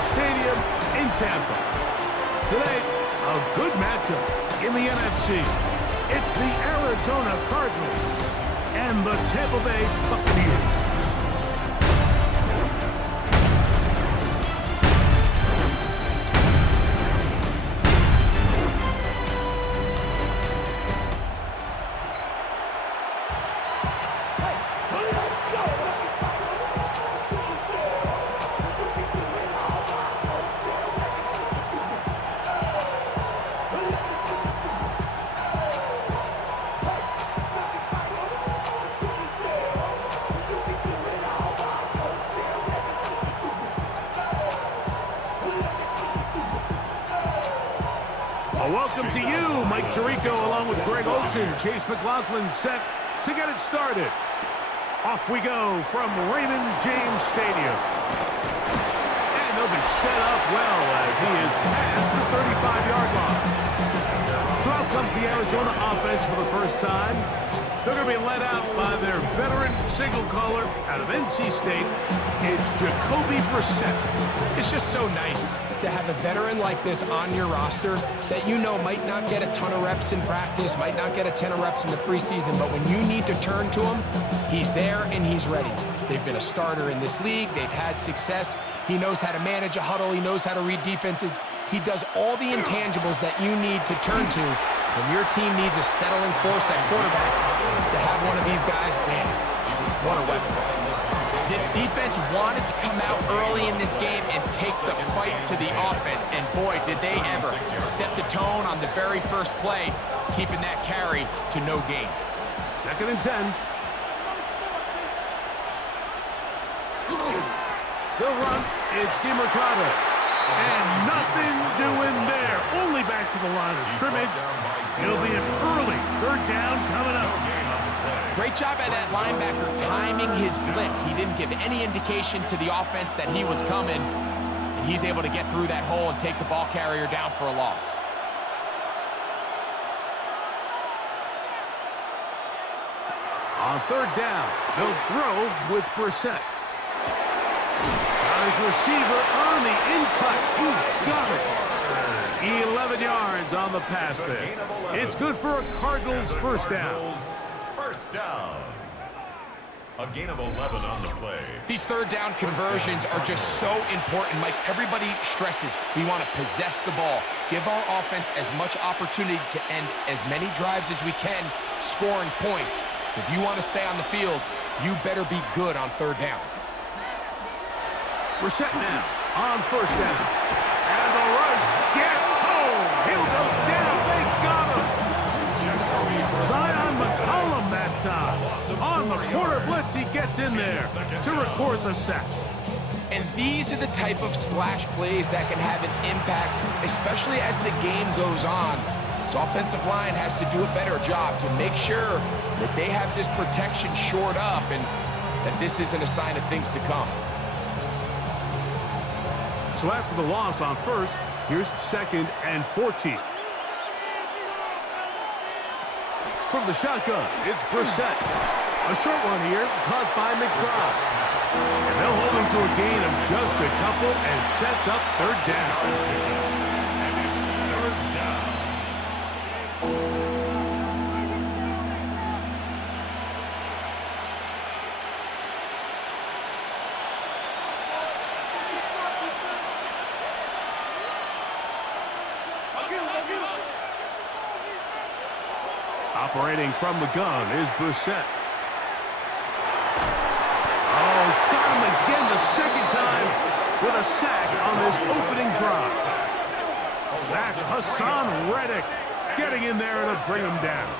James Stadium in Tampa. Today, a good matchup in the NFC. It's the Arizona Cardinals and the Tampa Bay Buccaneers. Welcome to you, Mike Tirico, along with Greg Olsen. Chase McLaughlin set to get it started. Off we go from Raymond James Stadium. And they'll be set up well as he is past the 35-yard line. So out comes the Arizona offense for the first time. They're going to be led out by their veteran signal caller out of NC State. It's Jacoby Brissett. It's just so nice to have a veteran like this on your roster that you know might not get a ton of reps in practice, might not get a ton of reps in the preseason, but when you need to turn to him, he's there and he's ready. They've been a starter in this league. They've had success. He knows how to manage a huddle. He knows how to read defenses. He does all the intangibles that you need to turn to when your team needs a settling force at quarterback. To have one of these guys, man, what a weapon. This defense wanted to come out early in this game and take the fight to the offense, and boy, did they ever set the tone on the very first play, keeping that carry to no gain. 2nd and 10. They'll run. It's DeMarcado. And nothing doing there. Only back to the line of scrimmage. It'll be an early 3rd down coming up. Great job by that linebacker timing his blitz. He didn't give any indication to the offense that he was coming, and he's able to get through that hole and take the ball carrier down for a loss. On 3rd down, they'll throw with Brissett. Got his receiver on the in-cut. He's got it. 11 yards on the pass there. It's good for a Cardinals first down. First down. A gain of 11 on the play. These 3rd down conversions are just so important, Mike. Everybody stresses we want to possess the ball, give our offense as much opportunity to end as many drives as we can, scoring points. So if you want to stay on the field, you better be good on 3rd down. We're set now on 1st down. And the rush gets home. He'll go down. They got him. Zion McCollum that time. On the quarter blitz, he gets in there to record the sack. And these are the type of splash plays that can have an impact, especially as the game goes on. So offensive line has to do a better job to make sure that they have this protection shored up and that this isn't a sign of things to come. So after the loss on 1st, here's 2nd and 14. From the shotgun, it's Brissett. A short one here, caught by McBride. And they'll hold him to a gain of just a couple and sets up 3rd down. And it's 3rd down. Operating from the gun is Brissett. Oh, got him again the 2nd time with a sack on this opening drive. That's Hassan Reddick getting in there to bring him down.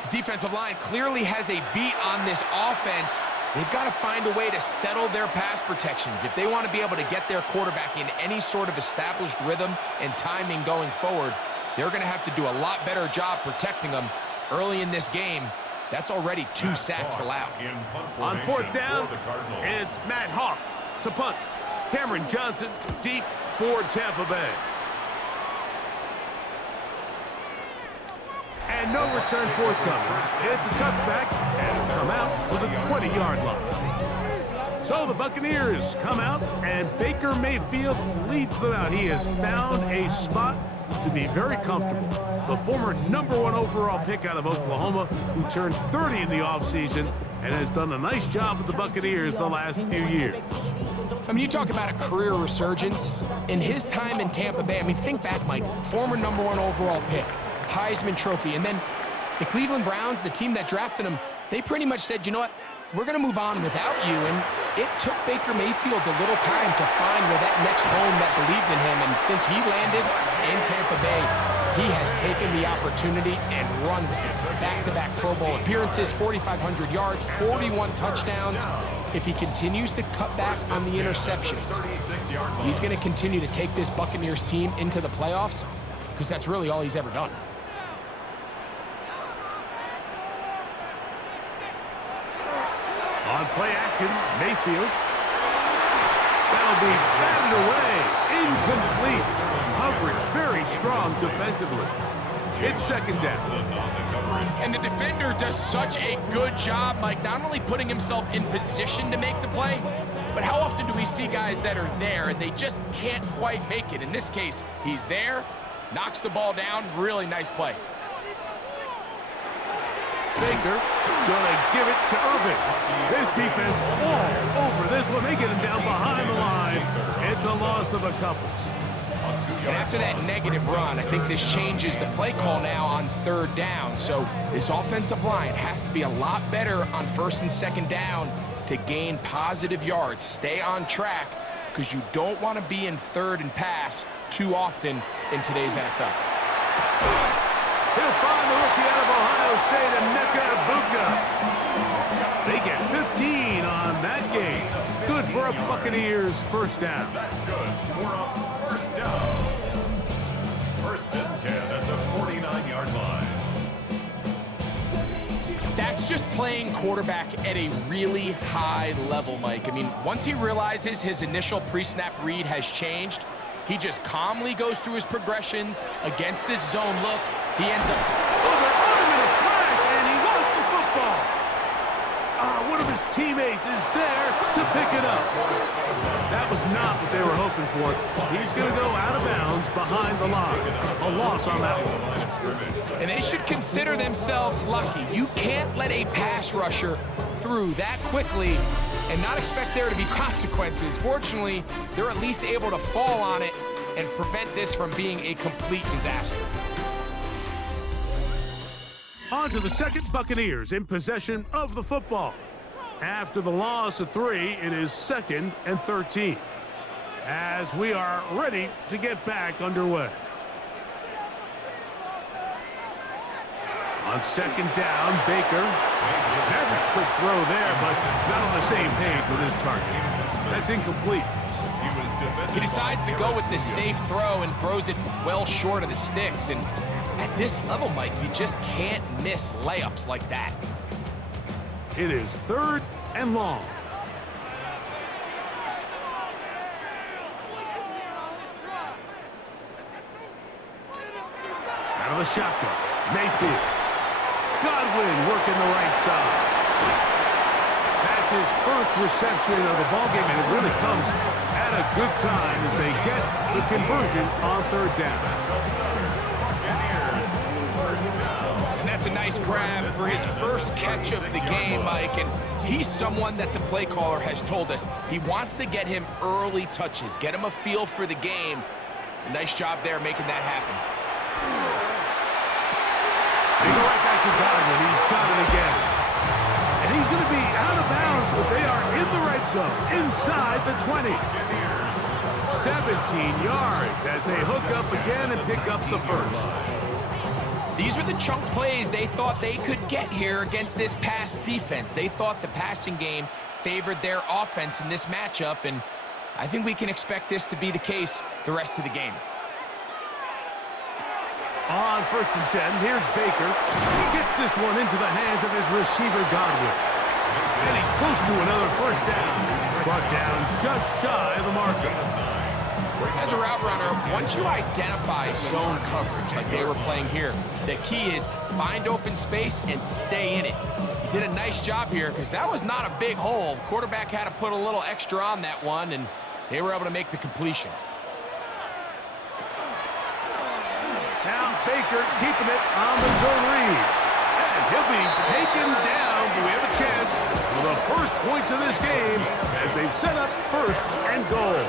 This defensive line clearly has a beat on this offense. They've got to find a way to settle their pass protections. If they want to be able to get their quarterback in any sort of established rhythm and timing going forward, they're going to have to do a lot better job protecting them early in this game. That's already 2 sacks allowed. On 4th down, it's Matt Hawk to punt. Cameron Johnson deep for Tampa Bay. And no return forthcoming. It's a touchback, and it'll come out to the 20-yard line. So the Buccaneers come out, and Baker Mayfield leads them out. He has found a spot to be very comfortable. The former #1 overall pick out of Oklahoma, who turned 30 in the offseason and has done a nice job with the Buccaneers the last few years. I mean, you talk about a career resurgence. In his time in Tampa Bay, I mean, think back, Mike, former #1 overall pick, Heisman Trophy, and then the Cleveland Browns, the team that drafted him, they pretty much said, you know what, we're going to move on without you, and it took Baker Mayfield a little time to find where that next home that believed in him, and since he landed in Tampa Bay, he has taken the opportunity and run with it. Back-to-back Pro Bowl appearances, 4,500 yards, 41 touchdowns. If he continues to cut back on the interceptions, he's going to continue to take this Buccaneers team into the playoffs, because that's really all he's ever done. On play action, Mayfield. That'll be batted away. Incomplete. Coverage very strong defensively. It's second down. And the defender does such a good job, Mike, not only putting himself in position to make the play, but how often do we see guys that are there and they just can't quite make it? In this case, he's there, knocks the ball down, really nice play. Baker gonna give it to Irving. This defense all over this one. They get him down behind the line. It's a loss of a couple. And after that negative run, I think this changes the play call now on third down. So this offensive line has to be a lot better on first and second down to gain positive yards. Stay on track, because you don't want to be in third and pass too often in today's NFL. He'll find the rookie out of Ohio State, Buka. They get 15 on that game. Good for a Buccaneers first down. That's good for a first down. First and 10 at the 49-yard line. That's just playing quarterback at a really high level, Mike. I mean, once he realizes his initial pre-snap read has changed, he just calmly goes through his progressions against this zone look. He ends up over on him in a flash, and he lost the football. One of his teammates is there to pick it up. That was not what they were hoping for. He's going to go out of bounds behind the line. A loss on that one. And they should consider themselves lucky. You can't let a pass rusher through that quickly and not expect there to be consequences. Fortunately, they're at least able to fall on it and prevent this from being a complete disaster. On to the second, Buccaneers in possession of the football. After the loss of 3, it is 2nd and 13. As we are ready to get back underway. On second down, Baker. Very quick throw there, but not on the same page with his target. That's incomplete. He decides to go with the safe throw and throws it well short of the sticks. And at this level, Mike, you just can't miss layups like that. It is 3rd and long. Out of the shotgun, Mayfield. Godwin working the right side. That's his first reception of the ballgame, and it really comes at a good time as they get the conversion on third down. That's a nice grab for his first catch of the game, Mike, and he's someone that the play caller has told us he wants to get him early touches, get him a feel for the game. A nice job there making that happen. They go right back to Godwin. He's got it again. And he's going to be out of bounds, but they are in the red zone, inside the 20. 17 yards as they hook up again and pick up the first. These are the chunk plays they thought they could get here against this pass defense. They thought the passing game favored their offense in this matchup, and I think we can expect this to be the case the rest of the game. On 1st and 10, here's Baker. He gets this one into the hands of his receiver, Godwin. And he's close to another first down. Brought down just shy of the marker. As a route runner, once you identify zone coverage like they were playing here, the key is find open space and stay in it. He did a nice job here because that was not a big hole. The quarterback had to put a little extra on that one, and they were able to make the completion. Now Baker keeping it on the zone read. And he'll be taken down. Do we have a chance for the first points of this game as they've set up first and goal?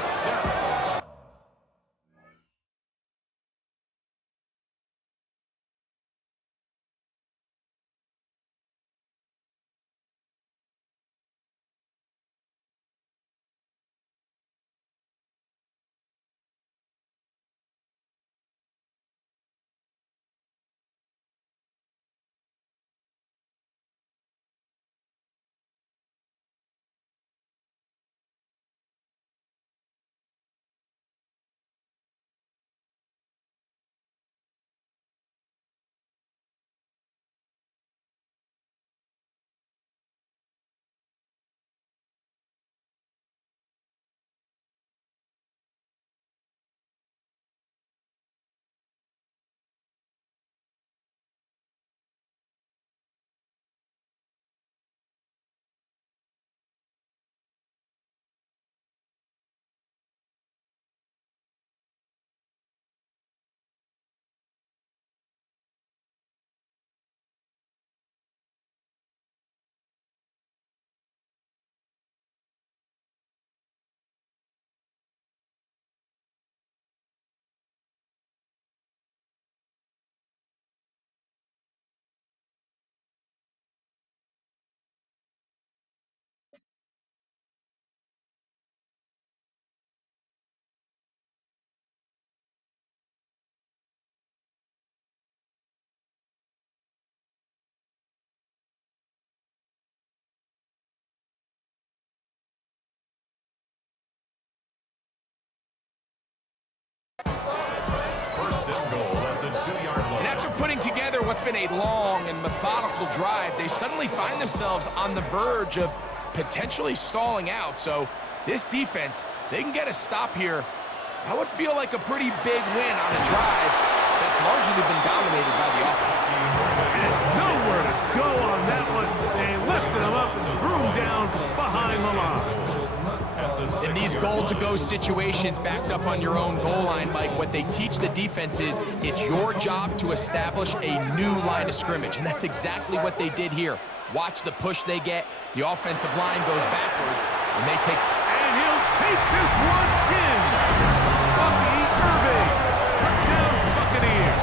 And after putting together what's been a long and methodical drive, they suddenly find themselves on the verge of potentially stalling out. So this defense, they can get a stop here. That would feel like a pretty big win on a drive that's largely been dominated by the offense. And nowhere to go on that one. They lifted him up and threw him down behind the line. In these goal-to-go situations backed up on your own goal line, Mike, what they teach the defense is it's your job to establish a new line of scrimmage, and that's exactly what they did here. Watch the push they get. The offensive line goes backwards, and they take... And he'll take this one in. Bucky Irving. Touchdown, Buccaneers.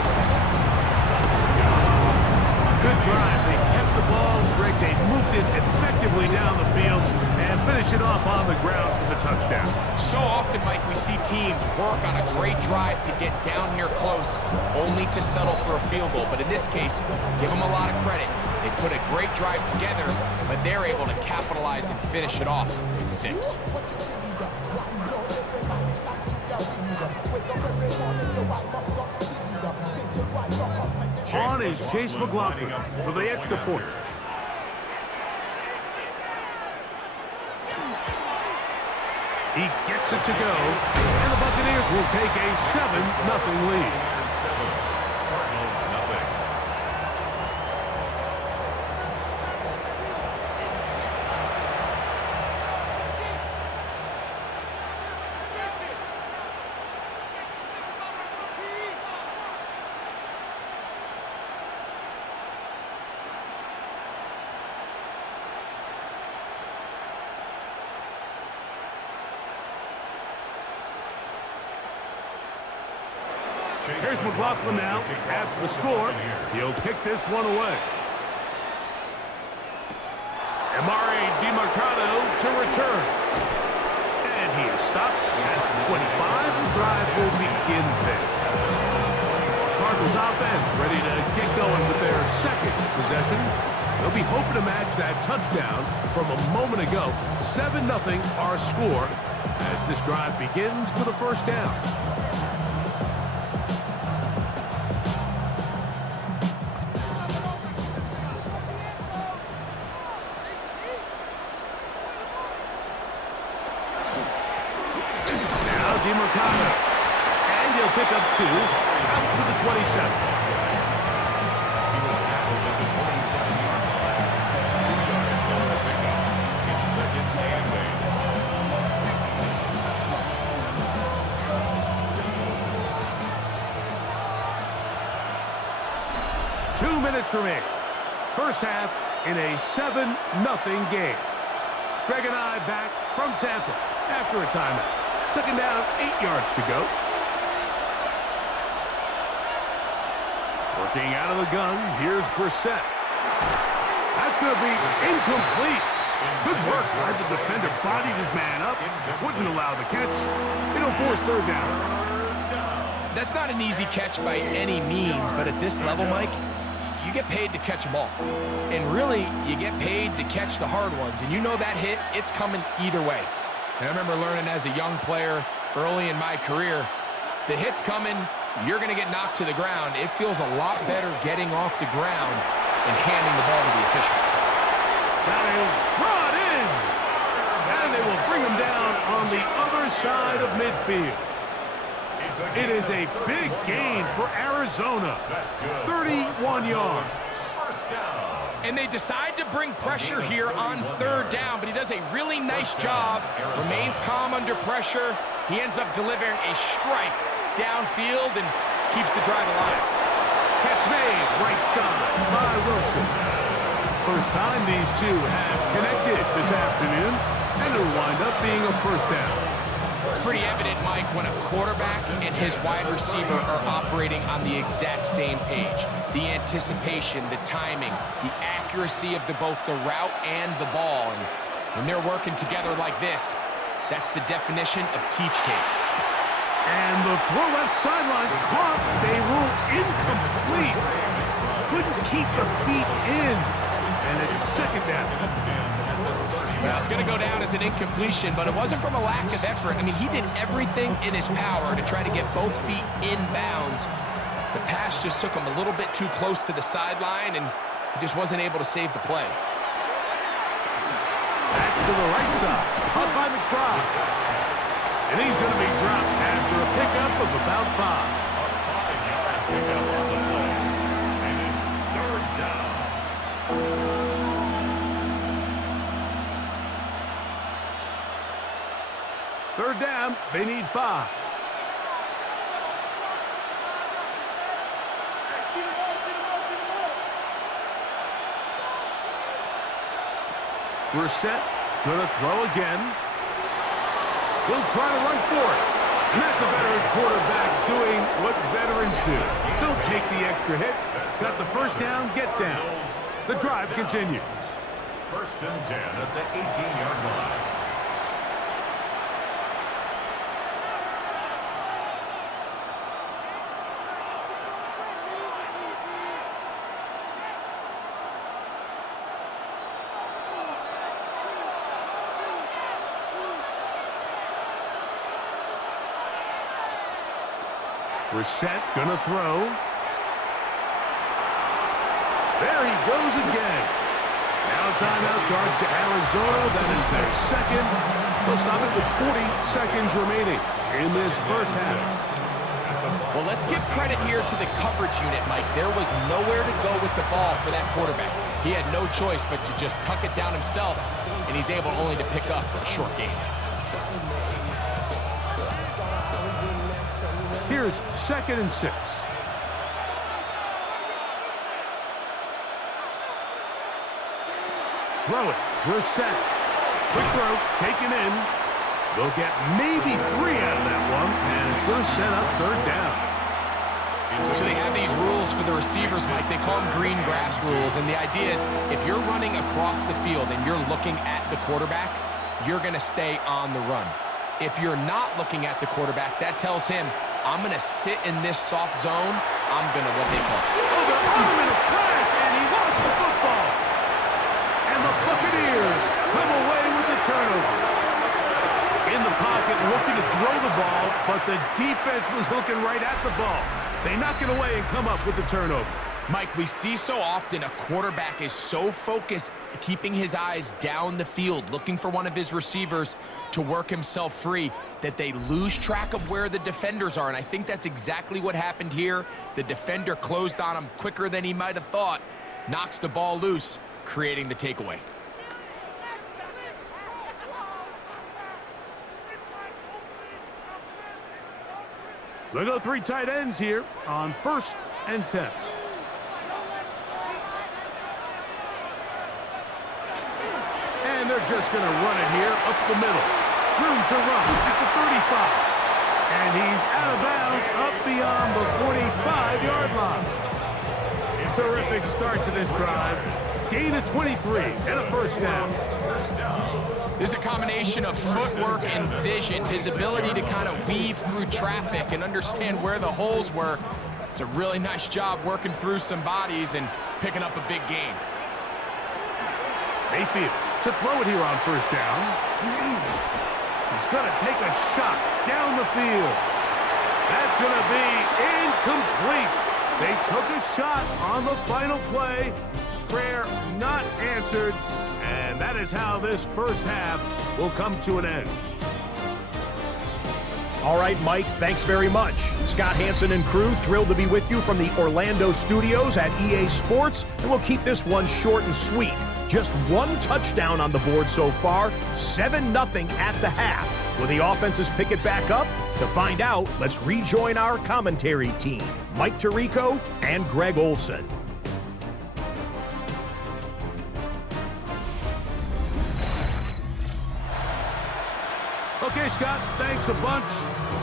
Good drive. They kept the ball, Greg. They moved it effectively down the field and finished it off on the ground for the touchdown. So often, Mike, we see teams work on a great drive to get down here close, only to settle for a field goal. But in this case, give them a lot of credit. They put a great drive together, but they're able to capitalize and finish it off with 6. On is Chase McLaughlin for the extra point. He gets it to go, and the Buccaneers will take a 7-0 lead. Cardinals, nothing. Here's McLaughlin now. After the score, he'll kick this one away. Amari DiMercado to return. And he is stopped at 25. The drive will begin there. Cardinals offense ready to get going with their second possession. They'll be hoping to match that touchdown from a moment ago. 7-0 our score as this drive begins with a first down. DeMarcado. And he'll pick up 2 out to the 27. He was tackled at the 27-yard line. 2 yards on the pickup. It's second and 2 minutes remaining. First half in a 7-0 game. Greg and I back from Tampa after a timeout. Second down, 8 yards to go. Working out of the gun, here's Brissett. That's going to be incomplete. Good work by the defender. Bodied his man up. Wouldn't allow the catch. It'll force third down. That's not an easy catch by any means, but at this level, Mike, you get paid to catch them all. And really, you get paid to catch the hard ones. And you know that hit, it's coming either way. And I remember learning as a young player early in my career, the hit's coming, you're going to get knocked to the ground. It feels a lot better getting off the ground and handing the ball to the official. That is brought in. And they will bring him down on the other side of midfield. It is a big gain for Arizona. 31 yards. First down. And they decide to bring pressure here on third down, but he does a really nice job. Remains calm under pressure. He ends up delivering a strike downfield and keeps the drive alive. Catch made right side by Wilson. First time these two have connected this afternoon, and it'll wind up being a first down. It's pretty evident, Mike, when a quarterback and his wide receiver are operating on the exact same page. The anticipation, the timing, the accuracy of both the route and the ball. And when they're working together like this, that's the definition of teach tape. And the throw left sideline caught. They rule incomplete. Couldn't keep the feet in. And it's second down. Now, it's going to go down as an incompletion, but it wasn't from a lack of effort. I mean, he did everything in his power to try to get both feet in bounds. The pass just took him a little bit too close to the sideline, and he just wasn't able to save the play. Back to the right side. Up by McBride. And he's going to be dropped after a pickup of about 5. A 5-yard pickup on the play. And it's third down. Third down, they need 5. We're set. Gonna throw again. He'll try to run for it. And that's a veteran quarterback doing what veterans do. Don't take the extra hit. Got the first down, get down. The drive continues. First and 10 at the 18-yard line. We're set, gonna throw. There he goes again. Now timeout charge to Arizona. That is their second. They'll stop it with 40 seconds remaining in this first half. Well, let's give credit here to the coverage unit, Mike. There was nowhere to go with the ball for that quarterback. He had no choice but to just tuck it down himself, and he's able only to pick up a short gain. Here's 2nd and 6. Throw it. We're set. Quick throw. Taken in. They'll get maybe 3 out of that one, and it's going to set up third down. So they have these rules for the receivers, Mike. They call them green grass rules, and the idea is if you're running across the field and you're looking at the quarterback, you're going to stay on the run. If you're not looking at the quarterback, that tells him, I'm going to sit in this soft zone. I'm going to what they call. Oh, they're on him in a flash, and he lost the football. And the Buccaneers come away with the turnover. In the pocket, looking to throw the ball, but the defense was looking right at the ball. They knock it away and come up with the turnover. Mike, we see so often a quarterback is so focused keeping his eyes down the field, looking for one of his receivers to work himself free, that they lose track of where the defenders are. And I think that's exactly what happened here. The defender closed on him quicker than he might have thought, knocks the ball loose, creating the takeaway. They go 3 tight ends here on 1st and 10. And they're just going to run it here up the middle. Room to run at the 35. And he's out of bounds up beyond the 45-yard line. Terrific start to this drive. Gain of 23 and a first down. This is a combination of footwork and vision, his ability to kind of weave through traffic and understand where the holes were. It's a really nice job working through some bodies and picking up a big gain. Mayfield to throw it here on first down. He's going to take a shot down the field. That's going to be incomplete. They took a shot on the final play. Prayer not answered. And that is how this first half will come to an end. All right, Mike, thanks very much. Scott Hansen and crew, thrilled to be with you from the Orlando studios at EA Sports, and we'll keep this one short and sweet. Just 1 touchdown on the board so far, 7-0 at the half. Will the offenses pick it back up? To find out, let's rejoin our commentary team, Mike Tirico and Greg Olson. Okay, Scott, thanks a bunch.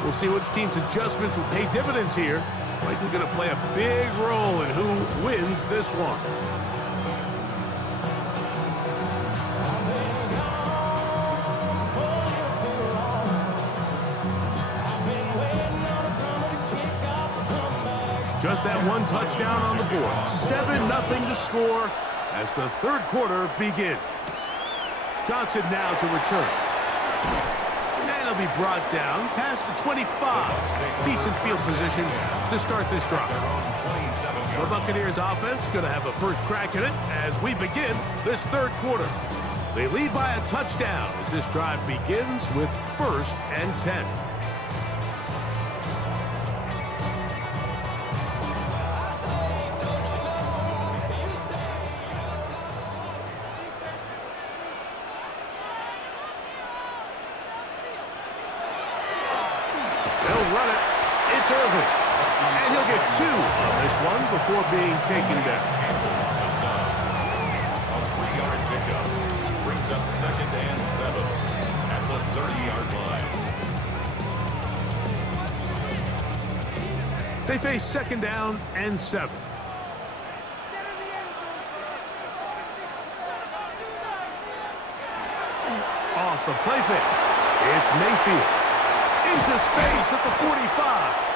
We'll see which team's adjustments will pay dividends here. Likely going to play a big role in who wins this one. Just that 1 touchdown on the board. 7-0 to score as the third quarter begins. Johnson now to return. And he'll be brought down past the 25. Decent field position to start this drive. The Buccaneers offense going to have a first crack at it as we begin this third quarter. They lead by a touchdown as this drive begins with 1st and 10. And he'll get 2 on this one before being taken down. A 3-yard pickup brings up 2nd and 7 at the 30-yard line. They face 2nd down and 7. Off the play fake. It's Mayfield. Into space at the 45.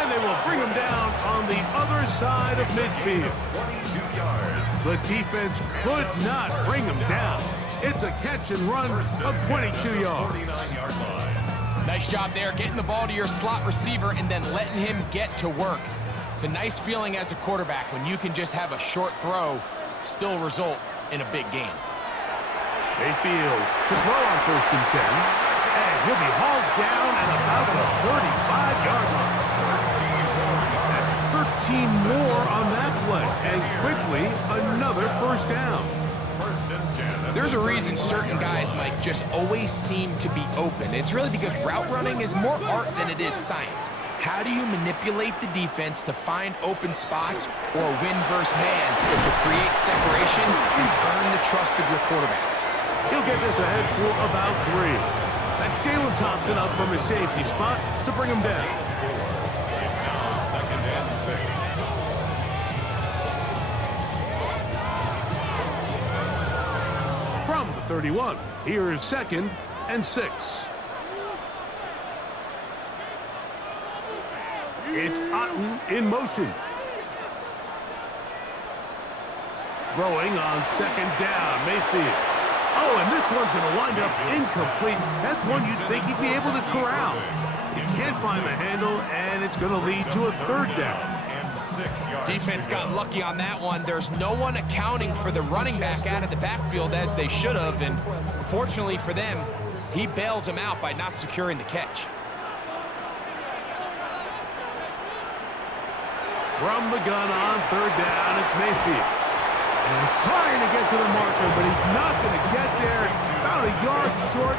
And they will bring him down on the other side of midfield. 22 yards. The defense could not bring him down. It's a catch and run of 22 yards. 49-yard line. Nice job there, getting the ball to your slot receiver and then letting him get to work. It's a nice feeling as a quarterback when you can just have a short throw still result in a big gain. Mayfield to throw on 1st and 10. And he'll be hauled down at about the 35-yard line. That's 13 more on that play. And quickly, another first down. 1st and 10. There's a reason certain guys, Mike, just always seem to be open. It's really because route running is more art than it is science. How do you manipulate the defense to find open spots or win versus man to create separation and earn the trust of your quarterback? He'll get this ahead for about 3. That's Jalen Thompson up from his safety spot to bring him down. It's now 2nd and 6. From the 31, here's 2nd and 6. It's Otten in motion. Throwing on 2nd down, Mayfield. Oh, and this one's going to wind up incomplete. That's one you'd think he'd be able to corral. He can't find the handle, and it's going to lead to a 3rd down. And 6. yards. Defense got lucky on that one. There's no one accounting for the running back out of the backfield as they should have, and fortunately for them, he bails him out by not securing the catch. From the gun on third down, it's Mayfield. And he's trying to get to the marker, but he's not going to get there. About a yard short.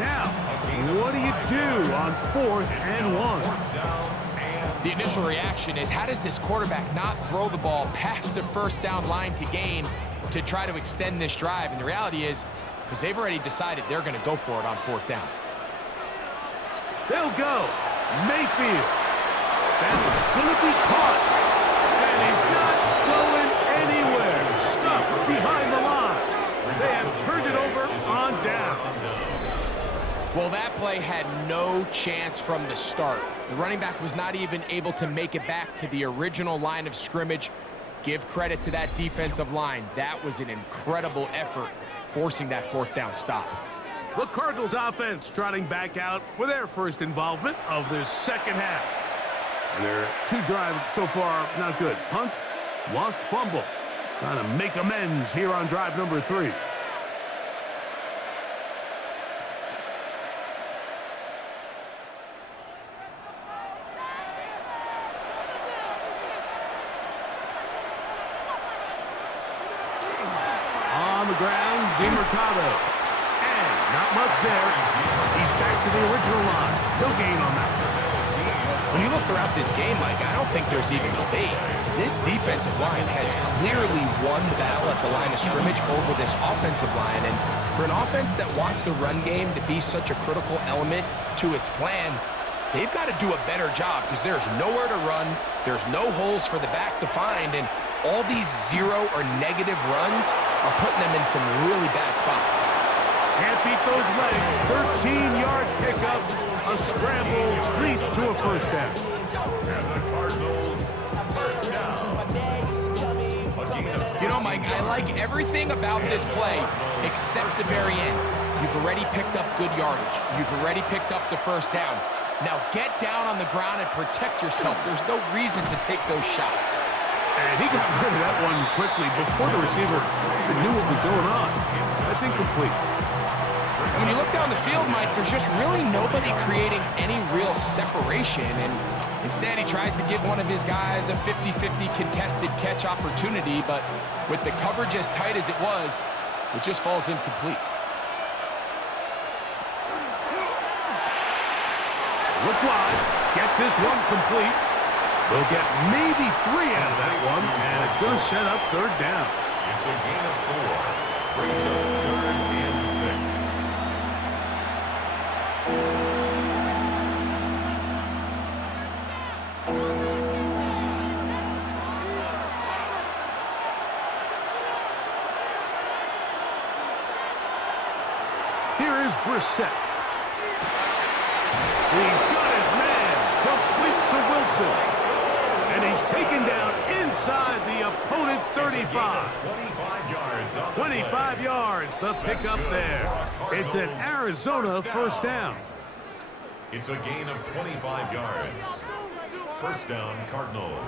Now, what do you do on 4th and 1? The initial reaction is, how does this quarterback not throw the ball past the first down line to gain to try to extend this drive? And the reality is, because they've already decided they're going to go for it on 4th down. They'll go. Mayfield. That's going to be caught. And he's not going anywhere. Stuffed behind the line. They have turned it over on down. Well, that play had no chance from the start. The running back was not even able to make it back to the original line of scrimmage. Give credit to that defensive line. That was an incredible effort, forcing that 4th down stop. The Cardinals offense trotting back out for their first involvement of this second half. And their 2 drives so far, not good. Punt, lost fumble. Trying to make amends here on drive number 3. On the ground, DeMercado. And not much there. He's back to the original line. No gain on that one. When you look throughout this game, Mike, I don't think there's even debate. This defensive line has clearly won the battle at the line of scrimmage over this offensive line. And for an offense that wants the run game to be such a critical element to its plan, they've got to do a better job because there's nowhere to run. There's no holes for the back to find. And all these 0 or negative runs are putting them in some really bad spots. Can't beat those legs. 13-yard pickup. A scramble leads to a first down. And the Cardinals, first down. You know, Mike, I like everything about this play except the very end. You've already picked up good yardage. You've already picked up the first down. Now get down on the ground and protect yourself. There's no reason to take those shots. And he got rid of that one quickly before the receiver even knew what was going on. That's incomplete. When you look down the field, Mike, there's just really nobody creating any real separation. And instead, he tries to give one of his guys a 50-50 contested catch opportunity. But with the coverage as tight as it was, it just falls incomplete. Look wide. Get this one complete. They'll get maybe 3 out of that one, and it's going to set up third down. It's a gain of 4. Brings up 3rd and 6. Here is Brissett. He's got his man complete to Wilson. And he's taken down inside the opponent's 35. 25 yards. 25 yards, the pickup there. It's an Arizona first down. It's a gain of 25 yards. First down, Cardinals.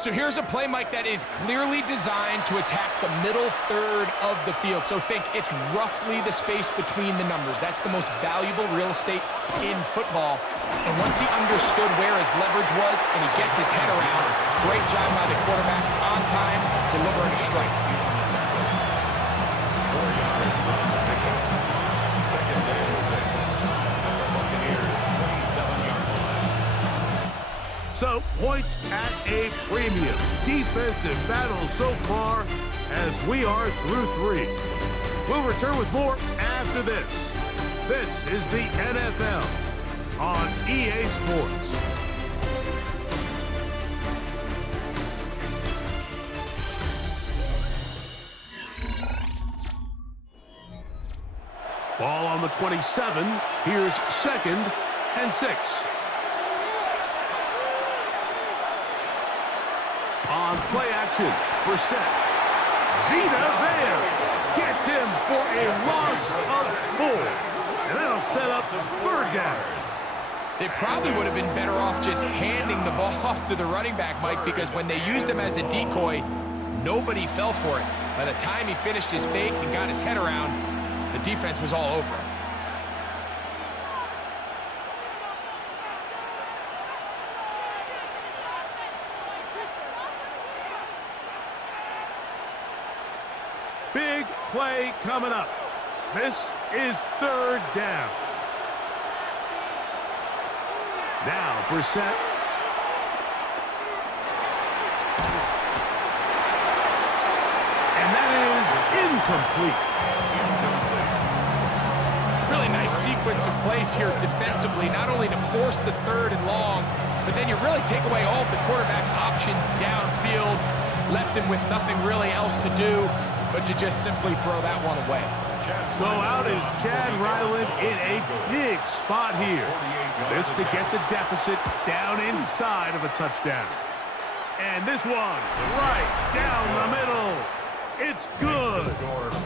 So here's a play, Mike, that is clearly designed to attack the middle third of the field. So think it's roughly the space between the numbers. That's the most valuable real estate in football. And once he understood where his leverage was and he gets his head around, great job by the quarterback on time, delivering a strike. 4 yards on the pickup. Second and 6. The Buccaneers, 27-yard line. So, points at a premium. Defensive battle so far as we are through 3. We'll return with more after this. This is the NFL on EA Sports. Ball on the 27. Here's 2nd and 6. On play action, Brissett. Vita there gets him for a loss of 4. And that'll set up third down. They probably would have been better off just handing the ball off to the running back, Mike, because when they used him as a decoy, nobody fell for it. By the time he finished his fake and got his head around, the defense was all over him. Big play coming up. This is third down. Now, Brissett. And that is incomplete. Really nice sequence of plays here defensively, not only to force the third and long, but then you really take away all of the quarterback's options downfield, left him with nothing really else to do but to just simply throw that one away. So out is Chad Ryland in a big spot here. This to get the deficit down inside of a touchdown. And this one right down the middle. It's good.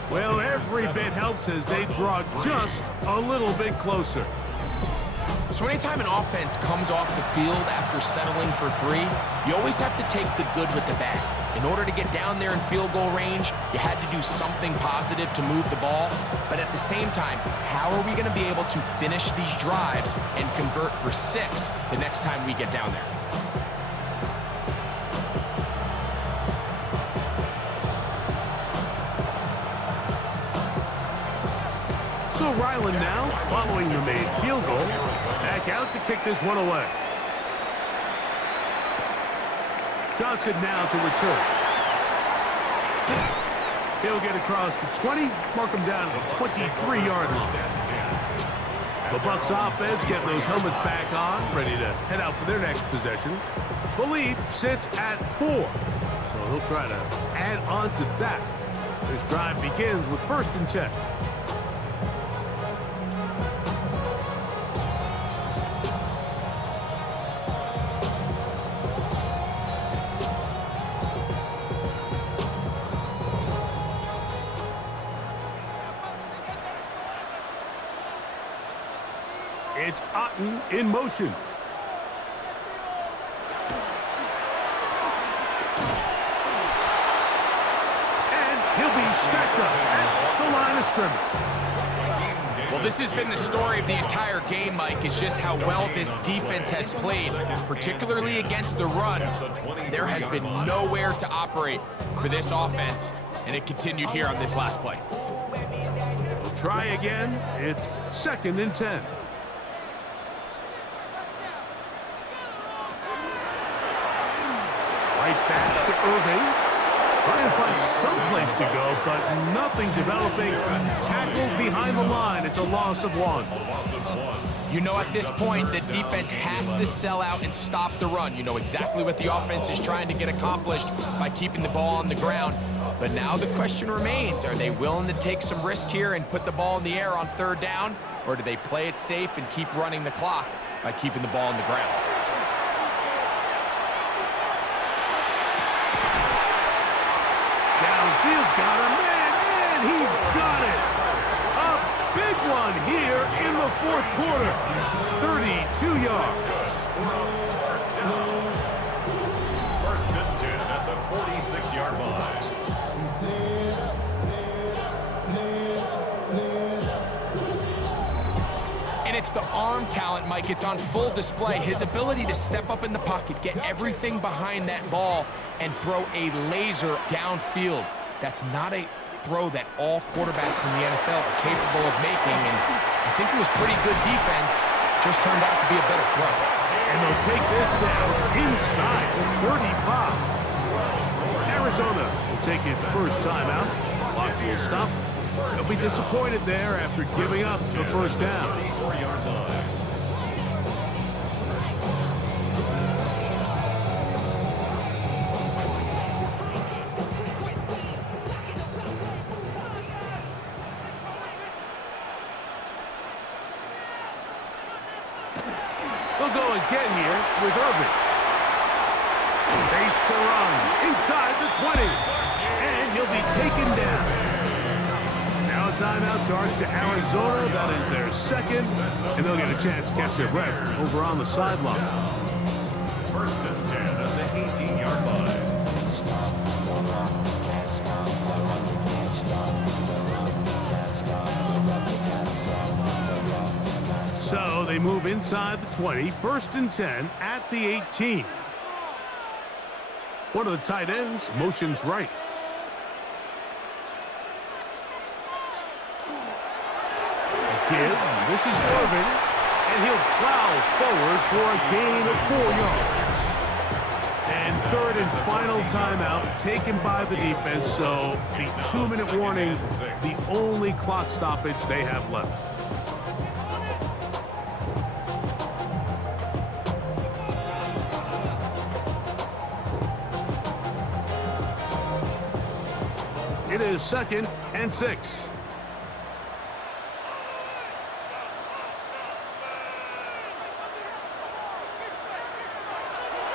Well, every bit helps as they draw just a little bit closer. So anytime an offense comes off the field after settling for three, you always have to take the good with the bad. In order to get down there in field goal range, you had to do something positive to move the ball. But at the same time, how are we going to be able to finish these drives and convert for 6 the next time we get down there? So Ryland now, following the made field goal, back out to kick this one away. Johnson now to return. He'll get across the 20, mark him down at the 23-yard line. The Bucs offense getting those helmets back on, ready to head out for their next possession. The lead sits at 4, so he'll try to add on to that. This drive begins with 1st and 10. It's Otten in motion. And he'll be stacked up at the line of scrimmage. Well, this has been the story of the entire game, Mike, is just how well this defense has played, particularly against the run. There has been nowhere to operate for this offense, and it continued here on this last play. We'll try again. It's 2nd and 10. Right back to Irving. Trying to find some place to go, but nothing developing. Tackled behind the line. It's a loss of 1. You know at this point the defense has to sell out and stop the run. You know exactly what the offense is trying to get accomplished by keeping the ball on the ground. But now the question remains, are they willing to take some risk here and put the ball in the air on 3rd down? Or do they play it safe and keep running the clock by keeping the ball on the ground? Downfield, got a man, and he's got it. A big one here in the 4th quarter. 32 yards. 1st and 10 at the 46-yard line. And it's the arm talent, Mike. It's on full display. His ability to step up in the pocket, get everything behind that ball, and throw a laser downfield. That's not a throw that all quarterbacks in the NFL are capable of making, and I think it was pretty good defense. Just turned out to be a better throw. And they'll take this down inside the 35. Arizona will take its first timeout. Clock will stop. They'll be disappointed there after giving up the 1st down. 34-yard line. They'll go again here with Irving. Base to run inside the 20. And he'll be taken down. Now timeout charged to Arizona. That is their second, and they'll get a chance to catch their breath over on the sideline. First and 10 at the 18-yard line. So they move inside the 20, first and 10 at the 18. One of the tight ends motions right. Give. This is Irvin, and he'll plow forward for a gain of 4 yards. And third and final timeout taken by the defense, so the 2-minute warning, the only clock stoppage they have left. It is 2nd and 6.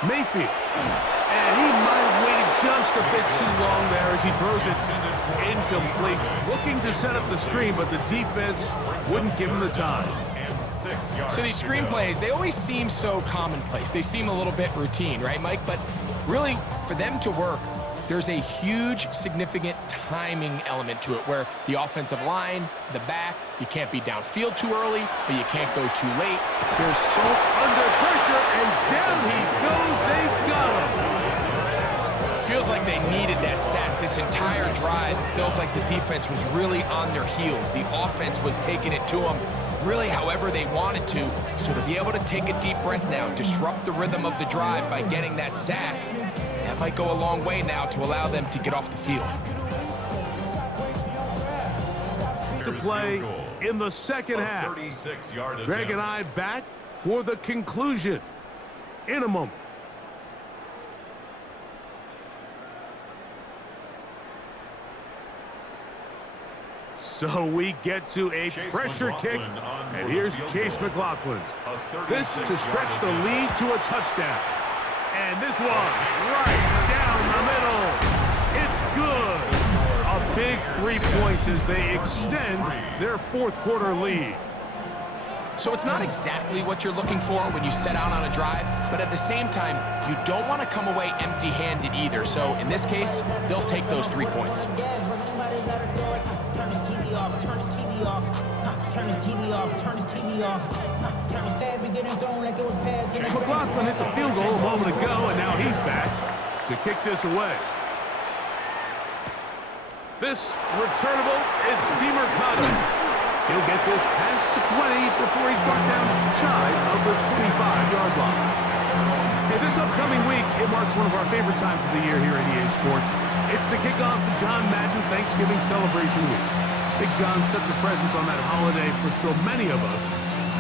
Mayfield. And he might have waited just a bit too long there as he throws it incomplete. Looking to set up the screen, but the defense wouldn't give him the time. So these screen plays, they always seem so commonplace. They seem a little bit routine, right, Mike? But really, for them to work, there's a huge, significant timing element to it where the offensive line, the back, you can't be downfield too early, but you can't go too late. There's so under pressure, and down he goes. They got him. Feels like they needed that sack this entire drive. It feels like the defense was really on their heels. The offense was taking it to them really however they wanted to. So to be able to take a deep breath now, disrupt the rhythm of the drive by getting that sack, that might go a long way now to allow them to get off the field. To play in the second half. Greg and I back for the conclusion in a moment. So we get to a pressure kick, and here's Chase McLaughlin. This to stretch the lead to a touchdown. And this one right down the middle. It's good. A big 3 points as they extend their fourth quarter lead. So it's not exactly what you're looking for when you set out on a drive, but at the same time, you don't want to come away empty-handed either. So in this case, they'll take those 3 points. McLaughlin hit the field goal a moment ago, and now he's back to kick this away. This returnable, it's DeMercado. He'll get this past the 20 before he's brought down shy of the 25-yard line. Hey, this upcoming week, it marks one of our favorite times of the year here at EA Sports. It's the kickoff to John Madden Thanksgiving Celebration Week. Big John's such a presence on that holiday for so many of us.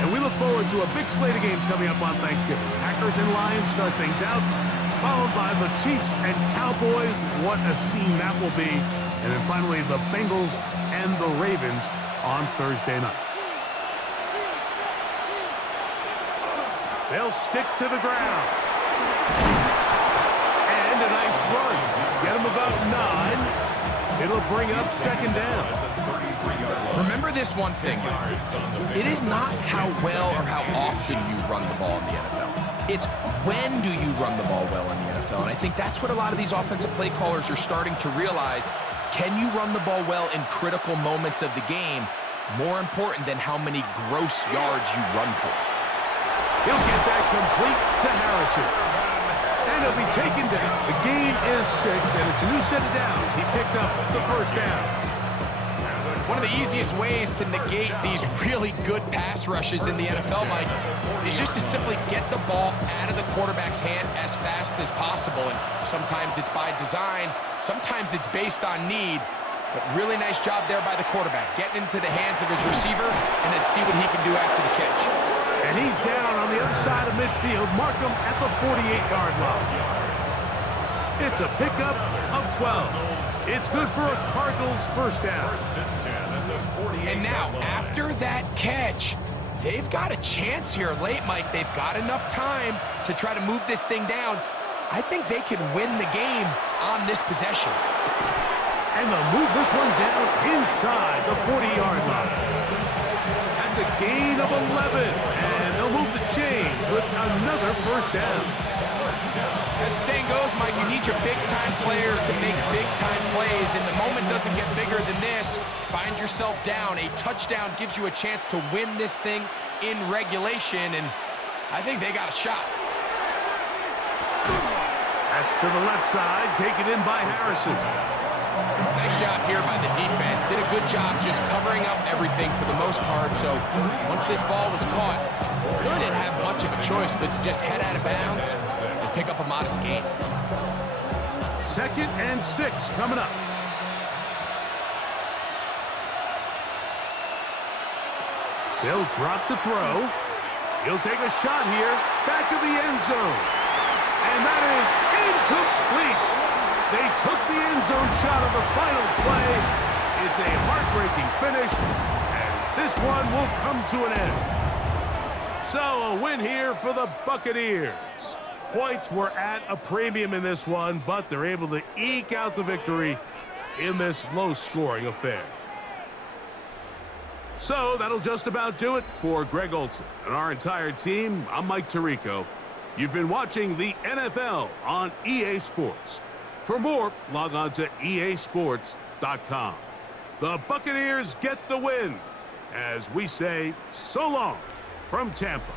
And we look forward to a big slate of games coming up on Thanksgiving. Packers and Lions start things out, followed by the Chiefs and Cowboys. What a scene that will be. And then finally, the Bengals and the Ravens on Thursday night. They'll stick to the ground. And a nice run. Get them about 9. It'll bring up second down. Remember this one thing. It is not how well or how often you run the ball in the NFL. It's when do you run the ball well in the NFL. And I think that's what a lot of these offensive play callers are starting to realize. Can you run the ball well in critical moments of the game? More important than how many gross yards you run for. He'll get that complete to Harrison. And he'll be taken down. The gain is 6, and it's a new set of downs. He picked up the first down. One of the easiest ways to negate these really good pass rushes in the NFL, Mike, is just to simply get the ball out of the quarterback's hand as fast as possible. And sometimes it's by design, sometimes it's based on need. But really nice job there by the quarterback, getting into the hands of his receiver, and then see what he can do after the catch. And he's down on the other side of midfield. Mark him at the 48-yard line. It's a pickup of 12. It's good for a Cardinals first down. And now, after that catch, they've got a chance here late, Mike. They've got enough time to try to move this thing down. I think they can win the game on this possession. And they'll move this one down inside the 40-yard line. That's a gain of 11. And they'll move the chains with another first down. As the saying goes, Mike, you need your big-time players to make big-time plays, and the moment doesn't get bigger than this. Find yourself down. A touchdown gives you a chance to win this thing in regulation, and I think they got a shot. That's to the left side, taken in by Harrison. Nice job here by the defense. Did a good job just covering up everything for the most part, so once this ball was caught, really didn't have much of a choice but to just head out of bounds and pick up a modest gain. 2nd and 6 coming up. They'll drop to throw. He'll take a shot here, back of the end zone. And that is incomplete. They took the end zone shot on the final play. It's a heartbreaking finish, and this one will come to an end. So a win here for the Buccaneers. Points were at a premium in this one, but they're able to eke out the victory in this low-scoring affair. So that'll just about do it for Greg Olsen and our entire team. I'm Mike Tirico. You've been watching the NFL on EA Sports. For more, log on to easports.com. The Buccaneers get the win as we say so long from Tampa.